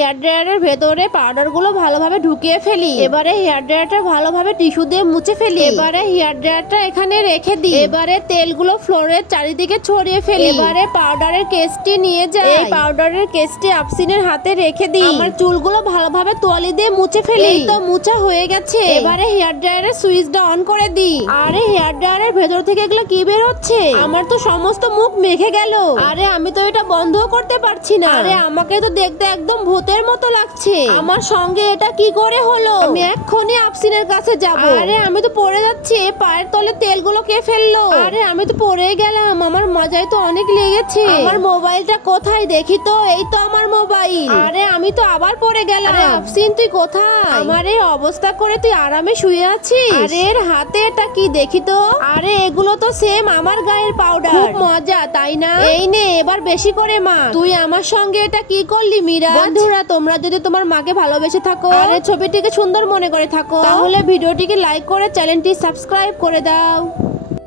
Hair ড্রায়ারের ভেতরে powder গুলো ভালোভাবে ঢুকিয়ে ফেলি। এবারে হেয়ার ড্রায়ারটা ভালোভাবে টিস্যু দিয়ে মুছে ফেলি। এবারে হেয়ার ড্রায়ারটা এখানে রেখে দিই। এবারে তেলগুলো ফ্লোরের চারিদিকে ছড়িয়ে ফেলি। এবারে পাউডারের কেসটি নিয়ে যাই। এই পাউডারের কেসটি আফসিনের হাতে রেখে দিই। আমার চুলগুলো ভালোভাবে তোয়ালি দিয়ে মুছে ফেলি। এই তো মুছা হয়ে গেছে। এবারে হেয়ার ড্রায়ারের সুইচটা অন করে দিই। আরে হেয়ার ড্রায়ারের ভেতর থেকে এগুলো কি বের হচ্ছে? আমার তো সমস্ত মুখ মেখে গেল। আরে আমি তো এটা বন্ধ করতে পারছি না। আরে আমাকে তো দেখতে একদম ভূতের মতো লাগছে। আমার সঙ্গে এটা কি করে হলো? আমি এক্ষুনি আফসিনের কাছে যাব। আরে আমি তো পড়ে যাচ্ছি। পায়ের তলে তেলগুলো কে ফেললো? আরে আমি তো পড়ে গেলাম। আমার মজায় তো অনেক লেগেছে। আমার মোবাইলটা কোথায় দেখি তো? এই তো আমার মোবাইল। আরে আমি তো আবার পড়ে গেলাম। আরে আফসিন তুই কোথায়? আমার এই অবস্থা করে তুই আরামে শুয়ে আছিস? আরে এর হাতে এটা কি দেখি তো? আরে এগুলো তো সেম আমার গায়ের পাউডার। খুব মজা তাই না? এই নে এবার বেশি করে মা। তুই আমার সঙ্গে এটা কি করলি মিরাজ? বন্ধুরা তোমরা যদি তোমার মাকে ভালোবেসে থাকো আর এই ছবিটিকে সুন্দর মনে করে থাকো তাহলে ভিডিওটিকে লাইক করে চ্যানেলটি সাবস্ক্রাইব করে দাও।